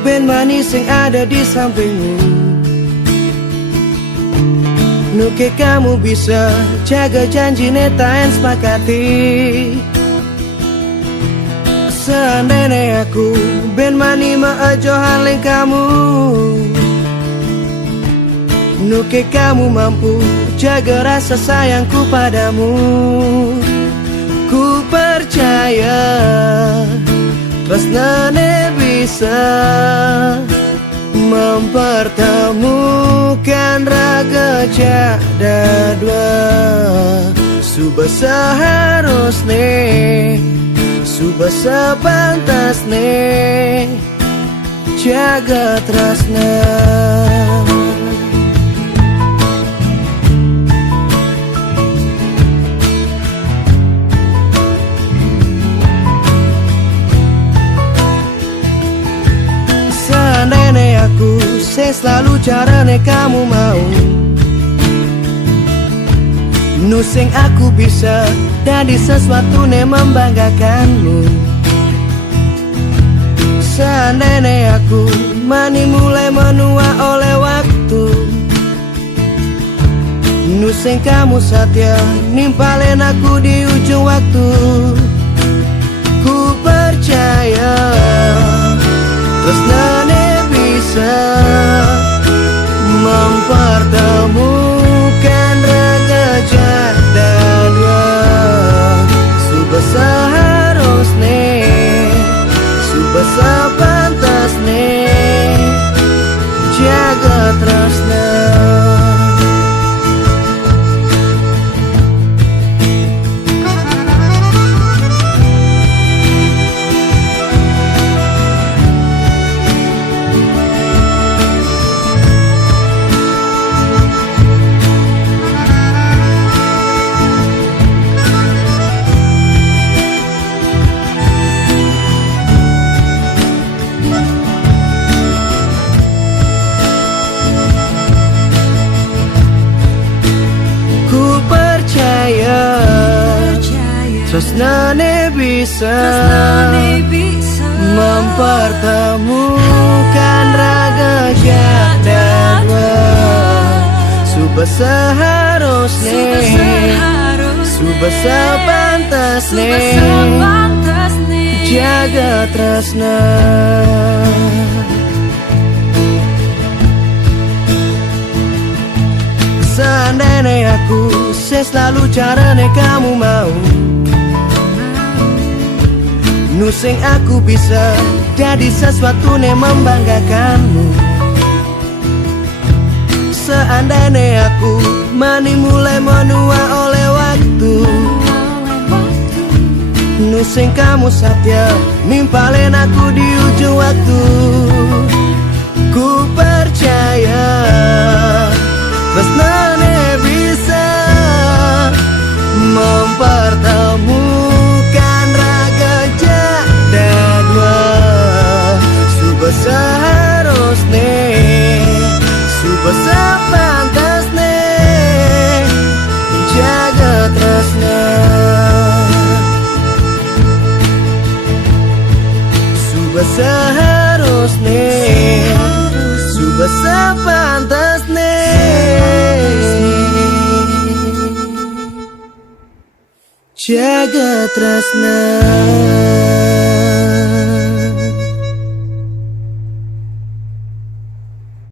ben manis yang ada di sampingmu. Nuke kamu bisa jaga janji netain sepakati. Seandainya aku ben mani maajo haling kamu, nuke kamu mampu jaga rasa sayangku padamu. Ku percaya tresnane bisa mempertemukan raga jada dua. Suba seharusnya, suba sepantasnya jaga tresna. Seandainya aku selalu carane kamu mau, nusing aku bisa jadi sesuatu yang membanggakanmu. Seandainya aku mani mulai menua oleh waktu, nusing kamu setia nimpalin aku di ujung waktu. Ku percaya tresnane bisa mempertemukan raga jada dua. Suba seharusnya, suba sepantasnya jaga tresna. Tresnane bisa mempertemukan raga jada dua. Suba seharusnya, suba sepantasnya jaga tresna. Seandainya aku selalu carane kamu mau, nusing aku bisa jadi sesuatu yang membanggakanmu. Seandainya aku mani mulai menua oleh waktu, nusing kamu setia nimpalin aku di ujung waktu. Ku percaya tresnane bisa mempertemukan raga jada dua. Suba seharusnya, suba sepantasnya jaga tresna. Suba seharusnya, suba sepantasnya jaga tresna.